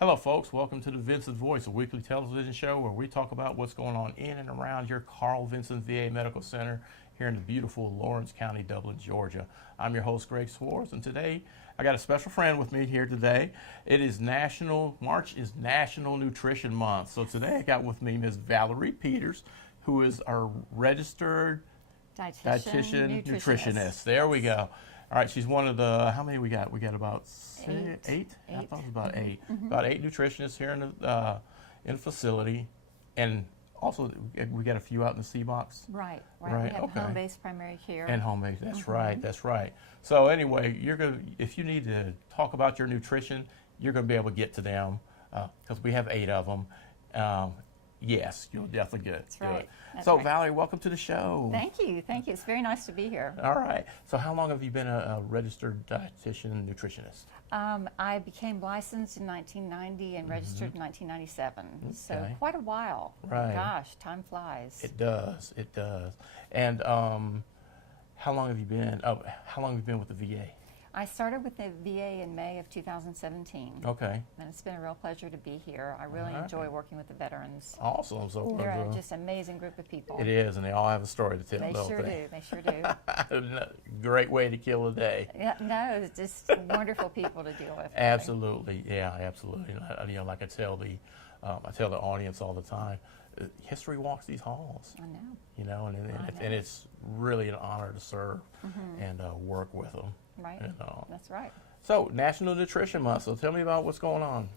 Hello, folks. Welcome to the Vinson Voice, a weekly television show where we talk about what's going on in and around your Carl Vinson VA Medical Center here in the beautiful Lawrence County, Dublin, Georgia. I'm your host, Greg Swars, and today I got a special friend with me here today. March is National Nutrition Month. So today I got with me Ms. Valerie Peters, who is our registered dietitian nutritionist. There we go. All right, she's one of the, how many we got? We got about eight? I thought it was about eight. About 8 nutritionists here in the facility. And also, we got a few out in the C-box. Right. We have home-based primary care. And home-based, that's right. So anyway, if you need to talk about your nutrition, you're going to be able to get to them because we have 8 of them. Yes, you'll definitely get That's right. So, Valerie, welcome to the show. Thank you. It's very nice to be here. All right. So how long have you been a registered dietitian nutritionist? I became licensed in 1990 and registered in 1997. Okay. So quite a while. Right. Gosh, time flies. It does. And how long have you been with the VA? I started with the VA in May of 2017. Okay. And it's been a real pleasure to be here. I really enjoy working with the veterans. Awesome. So they're just an amazing group of people. It is, and they all have a story to tell, They don't sure they? do. They sure do. Great way to kill a day. Yeah, no, it's just wonderful people to deal with. Absolutely. Yeah, absolutely. Like I tell the audience all the time, history walks these halls. I know. And it's really an honor to serve and work with them. Right. That's right. So, National Nutrition Month. So, tell me about what's going on.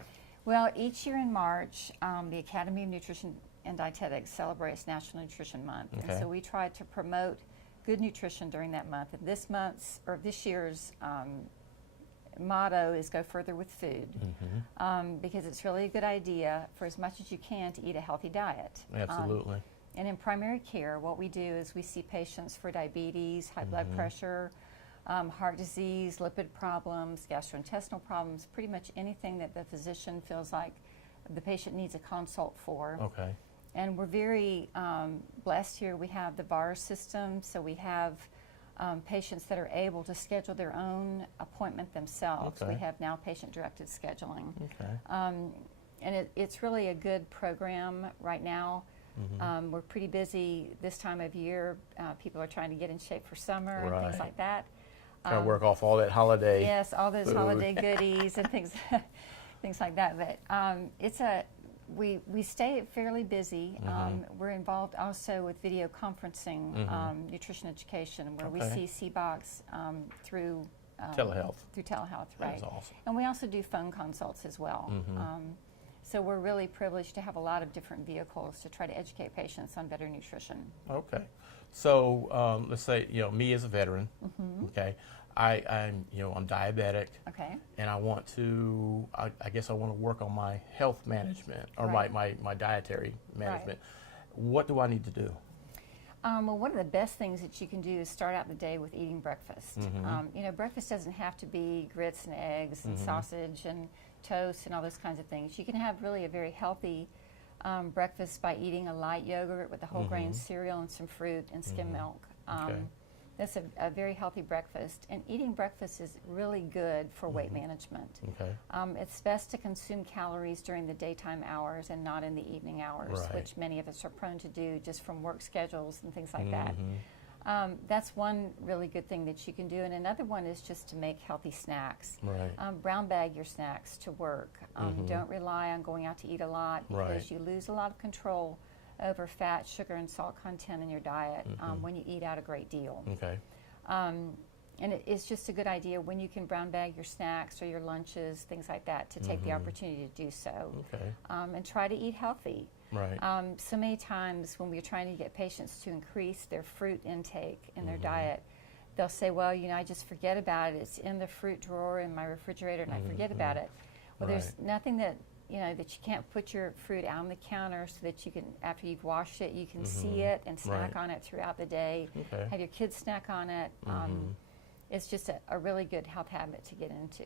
Well, each year in March, the Academy of Nutrition and Dietetics celebrates National Nutrition Month. Okay. And so we try to promote good nutrition during that month. And this year's motto is Go Further with Food, because it's really a good idea for as much as you can to eat a healthy diet. Absolutely. And in primary care, what we do is we see patients for diabetes, high blood pressure, heart disease, lipid problems, gastrointestinal problems, pretty much anything that the physician feels like the patient needs a consult for. Okay. And we're very blessed here. We have the VAR system, so we have patients that are able to schedule their own appointment themselves. Okay. We have now patient-directed scheduling. Okay. And it's really a good program right now. We're pretty busy this time of year. People are trying to get in shape for summer and things like that. Try to work off all that holiday. Yes, all those food. holiday goodies and things like that. But we stay fairly busy. We're involved also with video conferencing nutrition education, where we see C-box through telehealth. Through telehealth, right? That's awesome. And we also do phone consults as well. So we're really privileged to have a lot of different vehicles to try to educate patients on better nutrition. Okay. So let's say me as a veteran. Okay. I'm diabetic. Okay. And I want to. I guess I want to work on my health management or my dietary management. What do I need to do? Well, one of the best things that you can do is start out the day with eating breakfast. Breakfast doesn't have to be grits and eggs and sausage and toast and all those kinds of things. You can have really a very healthy breakfast by eating a light yogurt with a whole grain cereal and some fruit and skim milk. That's a very healthy breakfast. And eating breakfast is really good for weight management. Okay. It's best to consume calories during the daytime hours and not in the evening hours, which many of us are prone to do just from work schedules and things like that. That's one really good thing that you can do. And another one is just to make healthy snacks. Brown bag your snacks to work. Don't rely on going out to eat a lot, because you lose a lot of control over fat, sugar, and salt content in your diet when you eat out a great deal. Okay. And it's just a good idea when you can brown bag your snacks or your lunches, things like that, to take the opportunity to do so. Okay. And try to eat healthy. Right. So many times when we're trying to get patients to increase their fruit intake in their diet, they'll say, well, I just forget about it. It's in the fruit drawer in my refrigerator and I forget about it. Well, there's nothing that you can't put your fruit out on the counter so that you can, after you've washed it, you can see it and snack on it throughout the day. Okay. Have your kids snack on it. It's just a really good health habit to get into.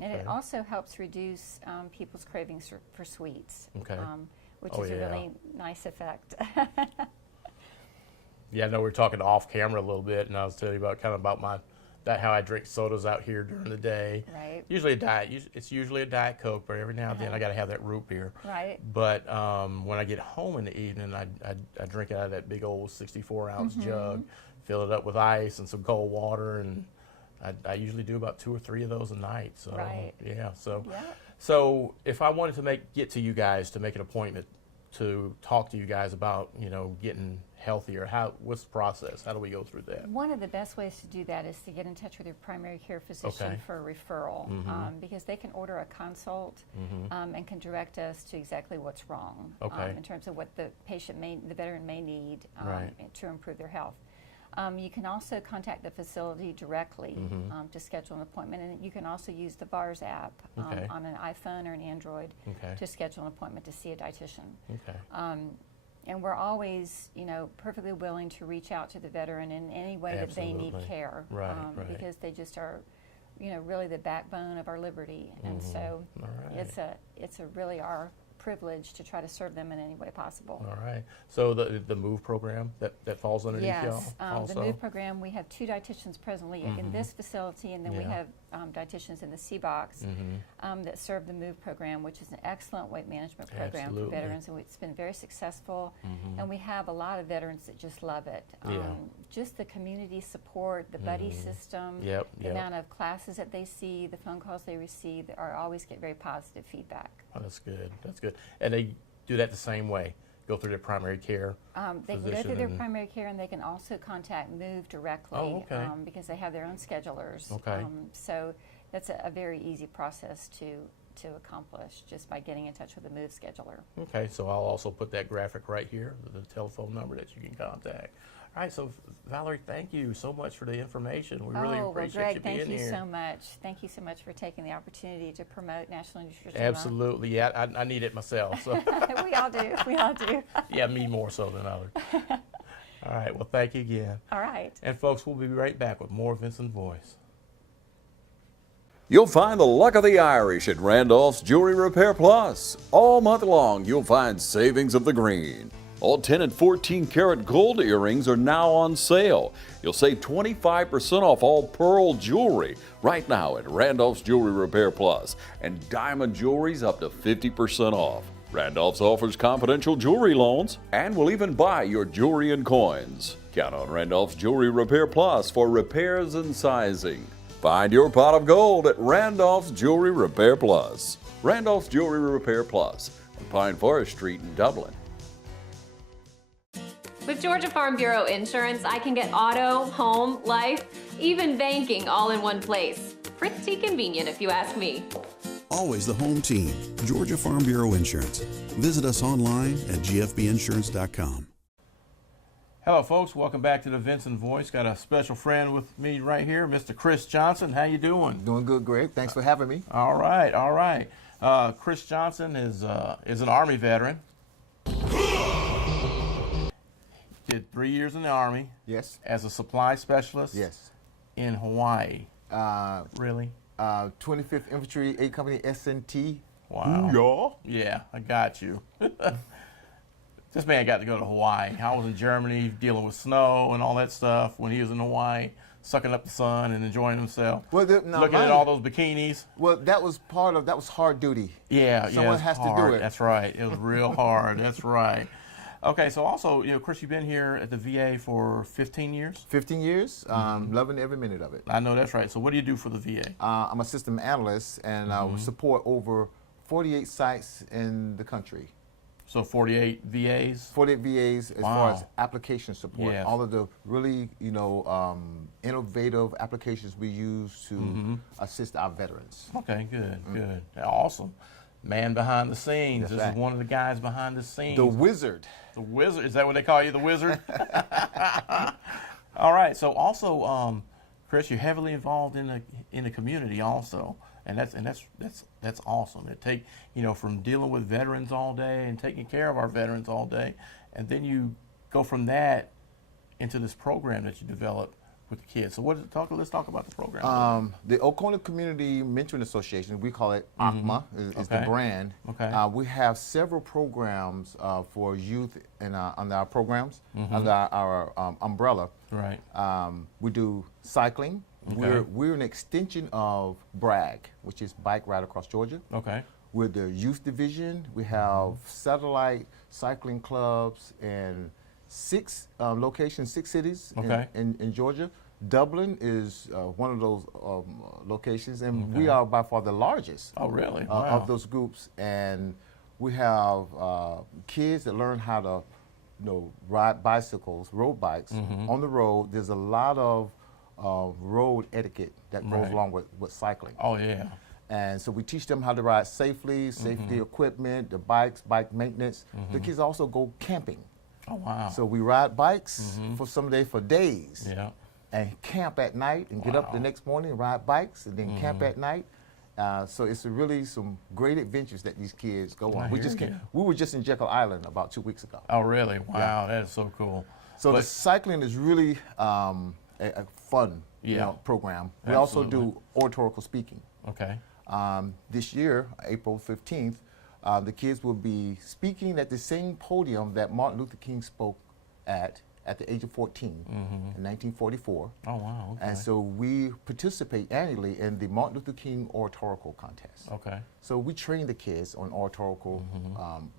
And it also helps reduce people's cravings for sweets, which is a really nice effect. Yeah, I know we were talking off camera a little bit, and I was telling you about my that how I drink sodas out here during the day. Right. Usually a diet. It's usually a Diet Coke, but every now and then I got to have that root beer. Right. But when I get home in the evening, I drink out of that big old 64-ounce jug, fill it up with ice and some cold water, and I usually do about 2 or 3 of those a night. So yeah. So if I wanted to get to you guys to make an appointment to talk to you guys about, getting healthier, what's the process? How do we go through that? One of the best ways to do that is to get in touch with your primary care physician for a referral, because they can order a consult and can direct us to exactly what's wrong in terms of what the veteran may need to improve their health. You can also contact the facility directly to schedule an appointment, and you can also use the VARS app on an iPhone or an Android to schedule an appointment to see a dietitian. And we're always, perfectly willing to reach out to the veteran in any way that they need care, because they just are, really the backbone of our liberty. And so it's a really our privilege to try to serve them in any way possible. All right. So the MOVE program that falls underneath y'all? Yes, the MOVE program, we have 2 dietitians presently in this facility, and then we have dietitians in the C-Box that serve the MOVE program, which is an excellent weight management program for veterans, and it's been very successful. And we have a lot of veterans that just love it. Just the community support, the buddy system, the amount of classes that they see, the phone calls they receive, always get very positive feedback. Oh, that's good. That's good. And they do that the same way? Go through their primary care They can go through their primary care, and they can also contact MOVE directly because they have their own schedulers. So that's a very easy process to accomplish just by getting in touch with the MOVE scheduler. Okay, so I'll also put that graphic right here, the telephone number that you can contact. All right, so Valerie, thank you so much for the information. We really appreciate you being here. Thank you so much. Thank you so much for taking the opportunity to promote National Nutrition Absolutely, yeah, I need it myself. So. We all do, we all do. Yeah, me more so than others. All right, well, thank you again. All right. And folks, we'll be right back with more Vinson Voice. You'll find the luck of the Irish at Randolph's Jewelry Repair Plus. All month long, you'll find savings of the green. All 10 and 14 karat gold earrings are now on sale. You'll save 25% off all pearl jewelry right now at Randolph's Jewelry Repair Plus, and diamond jewelry's up to 50% off. Randolph's offers confidential jewelry loans and will even buy your jewelry and coins. Count on Randolph's Jewelry Repair Plus for repairs and sizing. Find your pot of gold at Randolph's Jewelry Repair Plus. Randolph's Jewelry Repair Plus on Pine Forest Street in Dublin. With Georgia Farm Bureau Insurance, I can get auto, home, life, even banking all in one place. Pretty convenient if you ask me. Always the home team, Georgia Farm Bureau Insurance. Visit us online at gfbinsurance.com. Hello, folks. Welcome back to the Vinson Voice. Got a special friend with me right here, Mr. Chris Johnson. How you doing? Doing good, Greg. Thanks for having me. All right, all right. Chris Johnson is an Army veteran. Did 3 years in the Army. Yes. As a supply specialist. Yes. In Hawaii. Really? 25th Infantry 8 Company SNT. Wow. Yeah, I got you. This man got to go to Hawaii. I was in Germany dealing with snow and all that stuff when he was in Hawaii, sucking up the sun and enjoying himself. Well, looking at all those bikinis. Well, that was hard duty. Yeah, someone has to do it. That's right. It was real hard. That's right. Okay, so also, Chris, you've been here at the VA for 15 years? 15 years, loving every minute of it. I know that's right. So what do you do for the VA? I'm a system analyst, and we support over 48 sites in the country. So 48 VAs? 48 VAs as far as application support. Yes. All of the really, innovative applications we use to assist our veterans. Okay, good, good. Awesome. Man behind the scenes. That's this right. is one of the guys behind the scenes. The wizard. The wizard. Is that what they call you, the wizard? All right. So also, Chris, you're heavily involved in the community also, and that's awesome. It take from dealing with veterans all day and taking care of our veterans all day, and then you go from that into this program that you developed with the kids. So let's talk about the program. The Oconee Community Mentoring Association, we call it ACMA, is the brand. Okay. We have several programs for youth under our programs, under our umbrella. Right. We do cycling, Okay. We're an extension of BRAG, which is Bike Ride Across Georgia. Okay. We're the youth division. We have satellite cycling clubs in 6 locations, 6 cities Okay. in Georgia. Dublin is one of those locations, and we Okay. are by far the largest Oh, really? of those groups. And we have kids that learn how to, ride bicycles, road bikes on the road. There's a lot of road etiquette that goes Right. along with cycling. Oh, yeah. And so we teach them how to ride safely, safety equipment, the bikes, bike maintenance. The kids also go camping. Oh, wow. So we ride bikes for days yeah. and camp at night and get up the Wow. next morning and ride bikes and then camp at night. So it's really some great adventures that these kids go on. I We hear just you. we were just in Jekyll Island about 2 weeks ago. Oh, really? Wow, that is so cool. So the But- cycling is really a fun Yeah. program. We also Absolutely. do oratorical speaking. Okay. This year, April 15th, the kids will be speaking at the same podium that Martin Luther King spoke at the age of 14 in 1944. Oh, wow. Okay. And so we participate annually in the Martin Luther King oratorical contest. Okay. So we train the kids on oratorical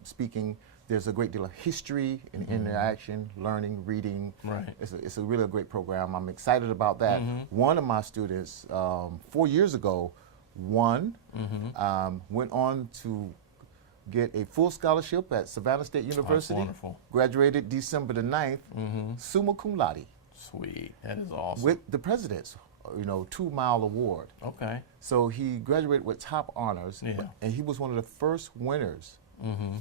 speaking. There's a great deal of history and interaction, learning, reading. Right. It's a really great program. I'm excited about that. One of my students, 4 years ago, went on to get a full scholarship at Savannah State University. wonderful. Graduated December the 9th, summa cum laude, Sweet. That is awesome. with the president's 2-mile award. Okay. So he graduated with top honors, Yeah. and he was one of the first winners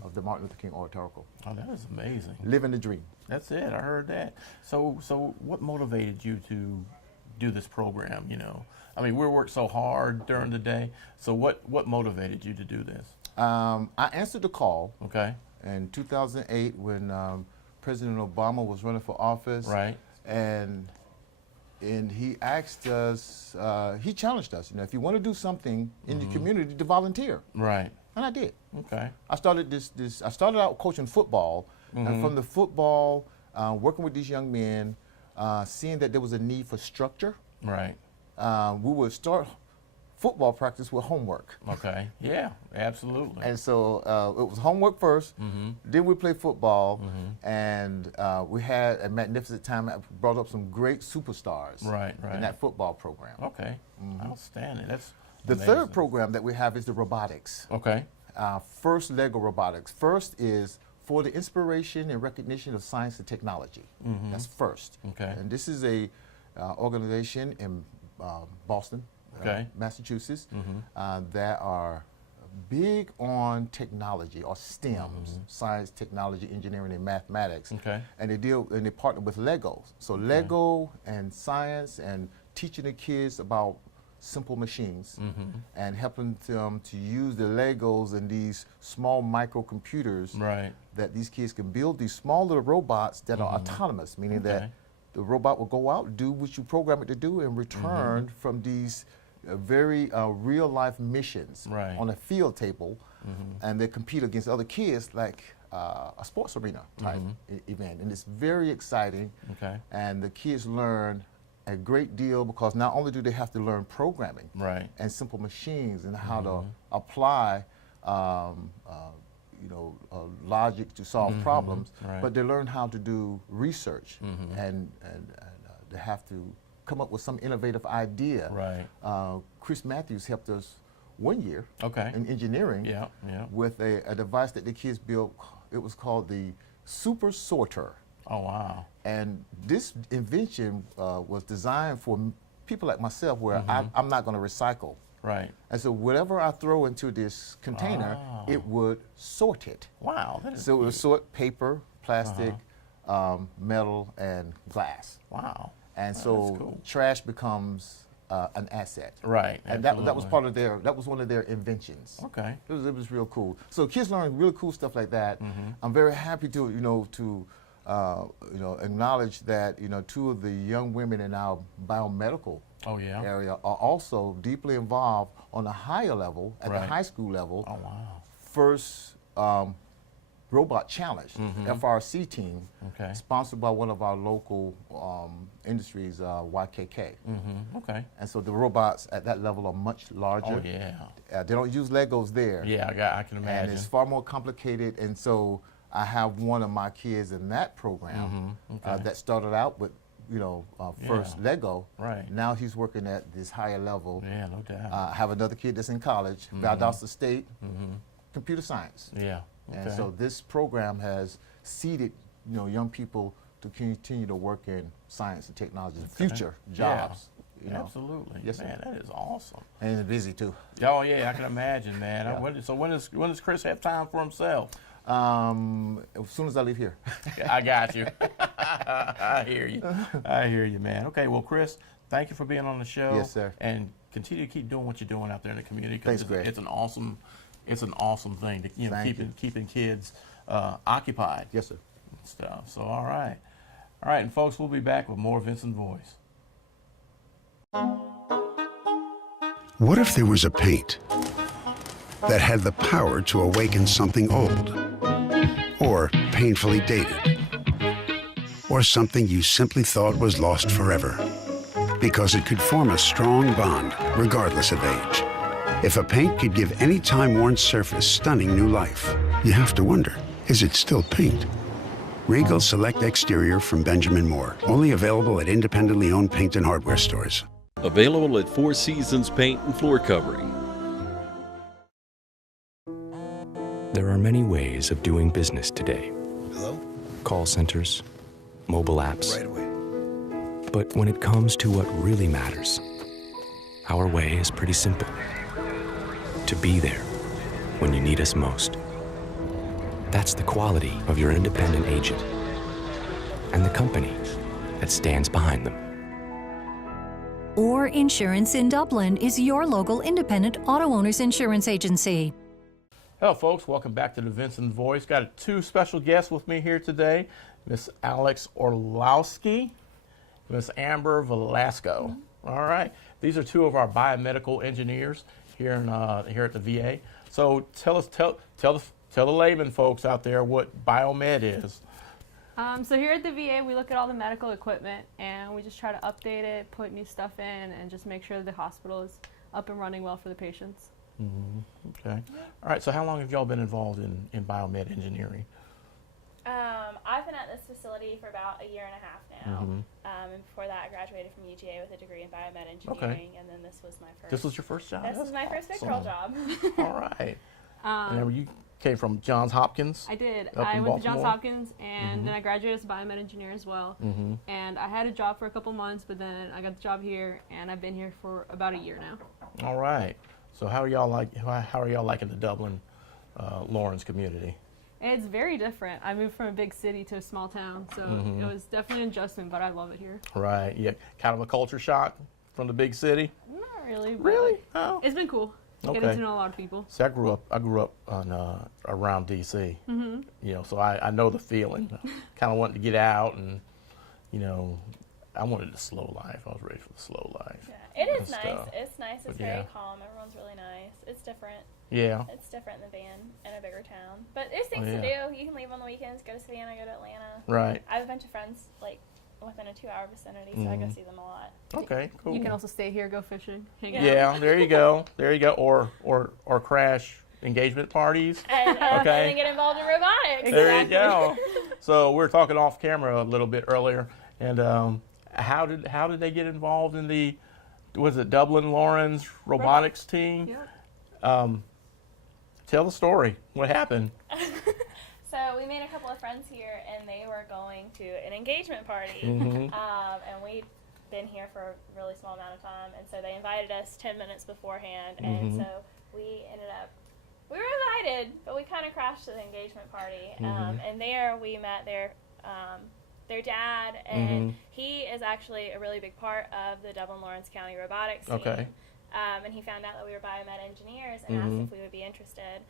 of the Martin Luther King oratorical. Oh, that is amazing. Living the dream. That's it. I heard that. So what motivated you to do this program? I mean, we work so hard during the day. So what motivated you to do this? I answered the call Okay. in 2008 when President Obama was running for office. Right. And he asked us, he challenged us, if you want to do something in the community, to volunteer. Right. And I did. Okay. I started out coaching football, and from the football, working with these young men, seeing that there was a need for structure, Right. we would start football practice with homework. Okay. Yeah. Absolutely. And so it was homework first, then we played football, and we had a magnificent time. I brought up some great superstars Right. in that football program. Okay. Outstanding. That's The amazing. third program that we have is the robotics. Okay. First Lego robotics. First is for the inspiration and recognition of science and technology. That's first. Okay. And this is a organization in Boston, Okay. Massachusetts, that are big on technology or STEMs, science, technology, engineering, and mathematics. Okay. And they partner with Lego. So Lego and science and teaching the kids about simple machines and helping them to use the Legos and these small microcomputers Right. that these kids can build these small little robots that are autonomous, meaning Okay. that the robot will go out, do what you program it to do, and return from these very real-life missions Right. on a field table, and they compete against other kids like a sports arena type event. And it's very exciting, Okay. and the kids learn a great deal because not only do they have to learn programming Right. and simple machines and how to apply logic to solve problems, Right. but they learn how to do research and they have to come up with some innovative idea. Right. Chris Matthews helped us one year Okay. in engineering Yeah. Yeah. with a device that the kids built. It was called the Super Sorter. Oh, wow. And this invention was designed for people like myself where I'm not going to recycle. Right. And so whatever I throw into this container, it would sort it. Wow. That is So it would sort paper, plastic, metal, and glass. wow. And Wow, so that's cool. trash becomes an asset. Right. And that was absolutely. part of that was one of their inventions. Okay. It was real cool. So kids learn really cool stuff like that. I'm very happy to acknowledge that two of the young women in our biomedical Oh, yeah. area are also deeply involved on a higher level at the Right. high school level. Oh, wow. First robot challenge, FRC team, Okay. sponsored by one of our local industries, YKK. Okay. And so the robots at that level are much larger. Oh, yeah. They don't use Legos there. Yeah, I can imagine. And it's far more complicated. And so I have one of my kids in that program that started out with, first Lego. Right. Now he's working at this higher level. Yeah, no doubt. I have another kid that's in college, Valdosta State, computer science. Yeah. Okay. And so this program has seeded, young people to continue to work in science and technology, future jobs. Yeah. Absolutely. Yes, man, sir. that is awesome. And it's busy too. Oh yeah, I can imagine, man. Yeah. So when does Chris have time for himself? As soon as I leave here. I got you. I hear you. I hear you, man. Okay, well, Chris, thank you for being on the show. Yes, sir. And continue to keep doing what you're doing out there in the community. Thanks, it's, Greg. it's an awesome thing to Thank you. keeping kids occupied. Yes, sir. And stuff. So all right, and folks, we'll be back with more Vinson Voice. What if there was a paint that had the power to awaken something old, or painfully dated, or something you simply thought was lost forever, because it could form a strong bond regardless of age? If a paint could give any time-worn surface stunning new life, you have to wonder, is it still paint? Regal Select Exterior from Benjamin Moore, only available at independently owned paint and hardware stores. Available at Four Seasons Paint and Floor Covering. There are many ways of doing business today. Hello? Call centers, mobile apps. Right away. But when it comes to what really matters, our way is pretty simple. To be there when you need us most. That's the quality of your independent agent and the company that stands behind them. Orr Insurance in Dublin is your local independent auto owners insurance agency. Hello, folks. Welcome back to the Vinson Voice. Got two special guests with me here today, Miss Alex Orlowsky, Miss Amber Velasco. All right. These are two of our biomedical engineers here at the VA. So tell the layman folks out there what biomed is. So here at the VA, we look at all the medical equipment and we just try to update it, put new stuff in, and just make sure the hospital is up and running well for the patients. Okay. All right. So how long have y'all been involved in biomed engineering? I've been at this facility for about a year and a half now. And before that, I graduated from UGA with a degree in biomed engineering, and then this was my first. This was your first job? This was my first big girl job. All right. And you came from Johns Hopkins? I did. Up I in went to Johns Baltimore? Hopkins, and then I graduated as a biomed engineer as well. And I had a job for a couple months, but then I got the job here, and I've been here for about a year now. All right. So how are y'all liking the Dublin, Lawrence community? It's very different. I moved from a big city to a small town, so it was definitely an adjustment, but I love it here. Right. Yeah. Kind of a culture shock from the big city. Not really. But Really? like, Oh. it's been cool. Okay. Getting to know a lot of people. See, I grew up on around DC. You know, so I know the feeling. Kind of wanted to get out, and I wanted the slow life. I was ready for the slow life. Yeah, it is and nice. stuff. It's nice. It's But very yeah. calm. Everyone's really nice. It's different. Yeah. It's different than Van in a bigger town. But there's things yeah. to do. You can leave on the weekends, go to Savannah, go to Atlanta. Right. I have a bunch of friends like within a 2-hour vicinity, so I go see them a lot. Okay. Cool. You can also stay here, go fishing, hang out. Yeah. There you go. There you go. Or crash engagement parties. And then get involved in robotics. There you go. So we were talking off camera a little bit earlier, and how did they get involved in the Dublin Lawrence robotics team? Yep. Tell the story. What happened? So we made a couple of friends here, and they were going to an engagement party, and we'd been here for a really small amount of time, and so they invited us 10 minutes beforehand, and so we were invited, but we kind of crashed to the engagement party, and there we met their dad, and he is actually a really big part of the Dublin Lawrence County robotics team. Okay. And he found out that we were biomed engineers and asked if we would be interested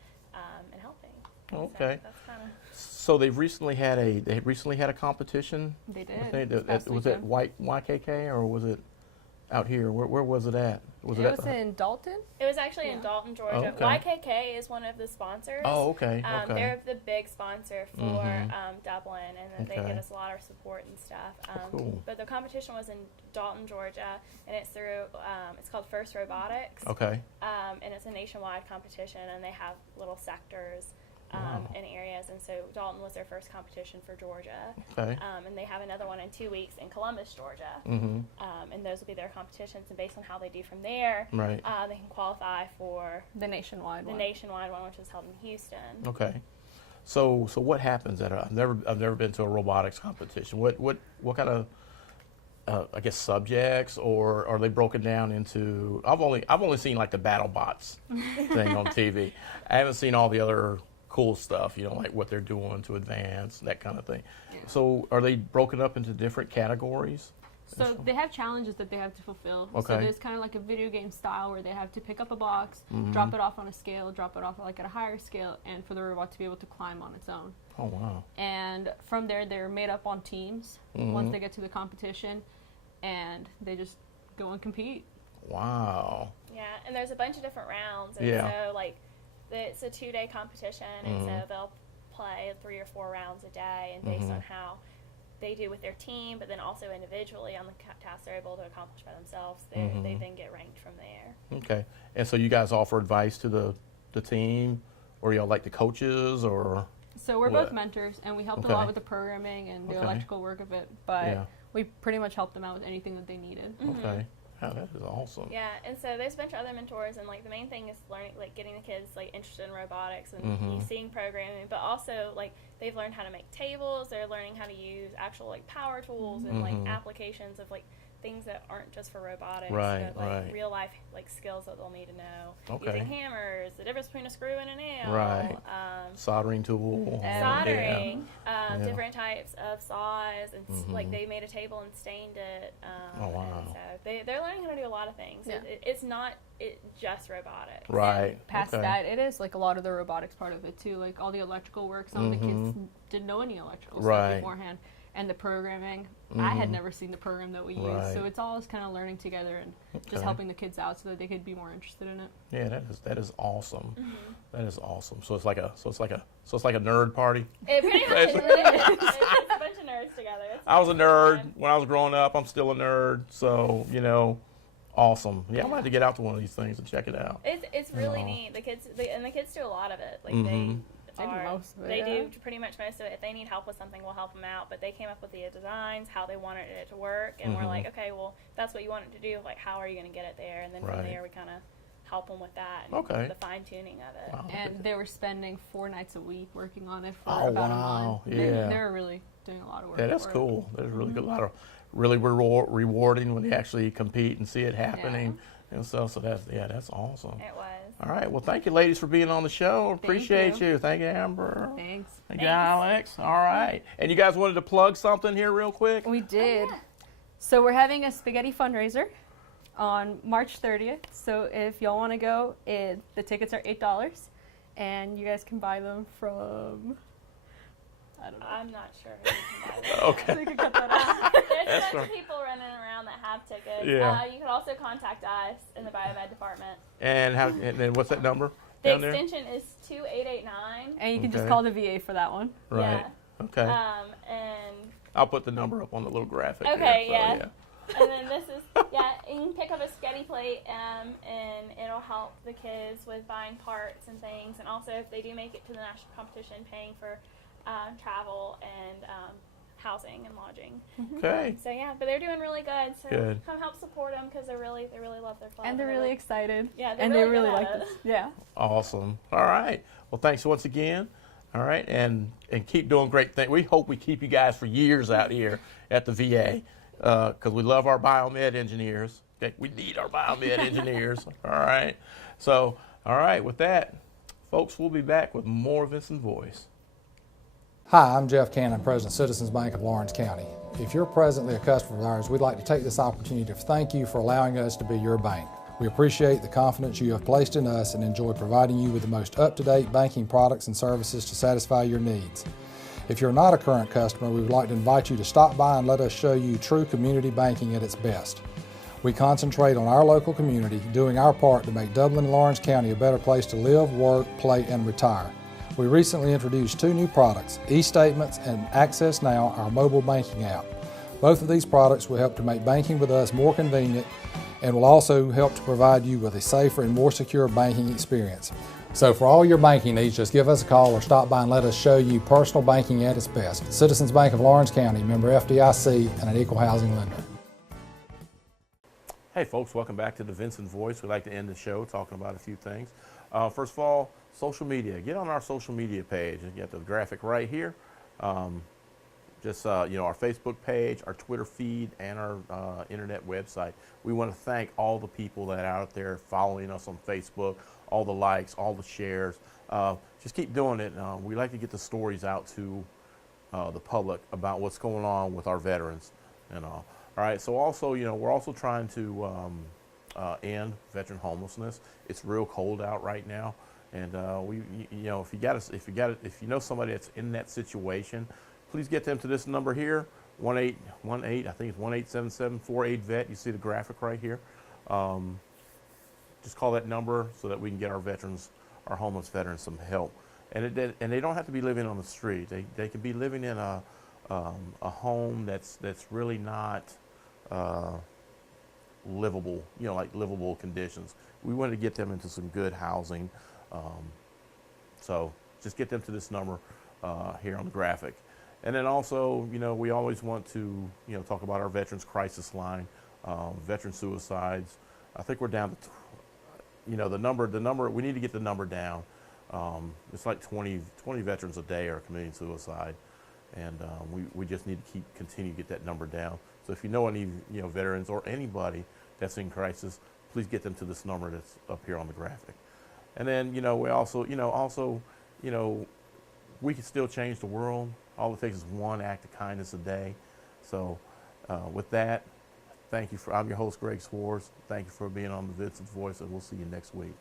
in helping. Okay. So that's kind of. So they recently had a competition. They did. Was it YKK or was it out here? Where was it at? Was it was in Dalton? It was actually in Dalton, Georgia. Oh, okay. YKK is one of the sponsors. Oh, okay. They're the big sponsor for Dublin, and they give us a lot of support and stuff. Cool. But the competition was in Dalton, Georgia, and it's through, it's called First Robotics. Okay. And it's a nationwide competition, and they have little sectors in areas, and so Dalton was their first competition for Georgia. Okay. And they have another one in 2 weeks in Columbus, Georgia. Mm-hmm. And those will be their competitions, and based on how they do from there, right. They can qualify for the nationwide one, which is held in Houston. Okay. So what happens at I've never been to a robotics competition. What kind of I guess subjects, or are they broken down into? I've only seen like the BattleBots thing on TV. I haven't seen all the other cool stuff, like what they're doing to advance, that kind of thing. Yeah. So are they broken up into different categories? So they have challenges that they have to fulfill. Okay. So there's kind of like a video game style where they have to pick up a box, drop it off on a scale, drop it off like at a higher scale, and for the robot to be able to climb on its own. Oh, wow. And from there, they're made up on teams once they get to the competition, and they just go and compete. Wow. Yeah, and there's a bunch of different rounds. And so, like, it's a 2-day competition, and so they'll play 3 or 4 rounds a day, and based on how they do with their team, but then also individually on the tasks they're able to accomplish by themselves, they then get ranked from there. Okay. And so you guys offer advice to the team, or y'all like the coaches, or? So we're both mentors, and we helped a lot with the programming and the electrical work of it, but we pretty much helped them out with anything that they needed. Okay. Oh, that is awesome. Yeah, and so there's a bunch of other mentors, and like the main thing is learning, like getting the kids like interested in robotics and seeing programming, but also like they've learned how to make tables. They're learning how to use actual like power tools and like applications of like things that aren't just for robotics, right, but like right. real life like skills that they'll need to know. Okay. Using hammers, the difference between a screw and a nail. Right. Soldering tool. Soldering. Different types of saws, and like they made a table and stained it. Oh, wow. And so they're learning how to do a lot of things. Yeah. It's not just robotics. Right. And past that, it is like a lot of the robotics part of it too, like all the electrical work. Some of the kids didn't know any electrical stuff beforehand. And the programming, I had never seen the program that we use, so it's all just kind of learning together and just helping the kids out so that they could be more interested in it. Yeah, that is awesome. That is awesome. So it's like a nerd party. It pretty much is. It's a bunch of nerds together. I was a nerd when I was growing up. I'm still a nerd, so awesome. Yeah, I'm gonna have to get out to one of these things and check it out. It's really neat. The kids do a lot of it. Like they do pretty much most of it. If they need help with something, we'll help them out. But they came up with the designs, how they wanted it to work, and we're like, okay, well, that's what you want it to do. Like, how are you going to get it there? And then from there, we kind of help them with that and the fine tuning of it. Wow. And they were spending 4 nights a week working on it for about a month. Yeah. They were really doing a lot of work. Yeah, that's cool. That's really good. A lot of really rewarding when they actually compete and see it happening and stuff. So that's awesome. It was. All right. Well, thank you, ladies, for being on the show. Appreciate you. Thank you, Amber. Thanks. Thank you, Alex. All right. And you guys wanted to plug something here real quick? We did. So we're having a spaghetti fundraiser on March 30th. So if y'all want to go, the tickets are $8, and you guys can buy them from. I don't know. I'm not sure who you can buy them. Okay. So you can cut that out. There's a bunch of people running around that have tickets. Yeah. You can also contact us in the biomed department. And then what's that number? The down extension is 2889. And you can just call the VA for that one. Right. Yeah. Okay. And I'll put the number up on the little graphic. Okay, there, so, And then this is, you can pick up a spaghetti plate, and it'll help the kids with buying parts and things. And also, if they do make it to the national competition, paying for travel and housing and lodging. Okay. So but they're doing really good. So good. Come help support them because they really love their club. And they're really excited. Yeah, and they really like this. Yeah. Awesome. All right. Well, thanks once again. All right, and keep doing great things. We hope we keep you guys for years out here at the VA because we love our biomed engineers. Okay? We need our biomed engineers. All right. So, all right, with that, folks, we'll be back with more Vinson Voice. Hi, I'm Jeff Cannon, President of Citizens Bank of Lawrence County. If you're presently a customer of ours, we'd like to take this opportunity to thank you for allowing us to be your bank. We appreciate the confidence you have placed in us and enjoy providing you with the most up-to-date banking products and services to satisfy your needs. If you're not a current customer, we would like to invite you to stop by and let us show you true community banking at its best. We concentrate on our local community, doing our part to make Dublin and Lawrence County a better place to live, work, play, and retire. We recently introduced 2 new products, eStatements and Access Now, our mobile banking app. Both of these products will help to make banking with us more convenient and will also help to provide you with a safer and more secure banking experience. So for all your banking needs, just give us a call or stop by and let us show you personal banking at its best. Citizens Bank of Lawrence County, member FDIC, and an equal housing lender. Hey folks, welcome back to the Vinson Voice. We'd like to end the show talking about a few things. First of all, social media. Get on our social media page. You get the graphic right here. Our Facebook page, our Twitter feed, and our internet website. We want to thank all the people that are out there following us on Facebook, all the likes, all the shares. Just keep doing it. We like to get the stories out to the public about what's going on with our veterans and all. All right, so also, we're also trying to end veteran homelessness. It's real cold out right now, and if you know somebody that's in that situation, please get them to this number here, 1818. I think it's 1-877-48-VET. You see the graphic right here. Just call that number so that we can get our veterans, our homeless veterans, some help. And they don't have to be living on the street. They can be living in a home that's really not livable, like livable conditions. We want to get them into some good housing. So just get them to this number here on the graphic. And then also, we always want to, talk about our Veterans Crisis Line, veteran suicides. I think we're down to, the number, we need to get the number down. It's like 20 veterans a day are committing suicide. And we just need to continue to get that number down. So if you know any veterans or anybody that's in crisis, please get them to this number that's up here on the graphic. And then we also we can still change the world. All it takes is one act of kindness a day. So with that, thank you. I'm your host, Greg Swars. Thank you for being on the Vincent Voice, and we'll see you next week.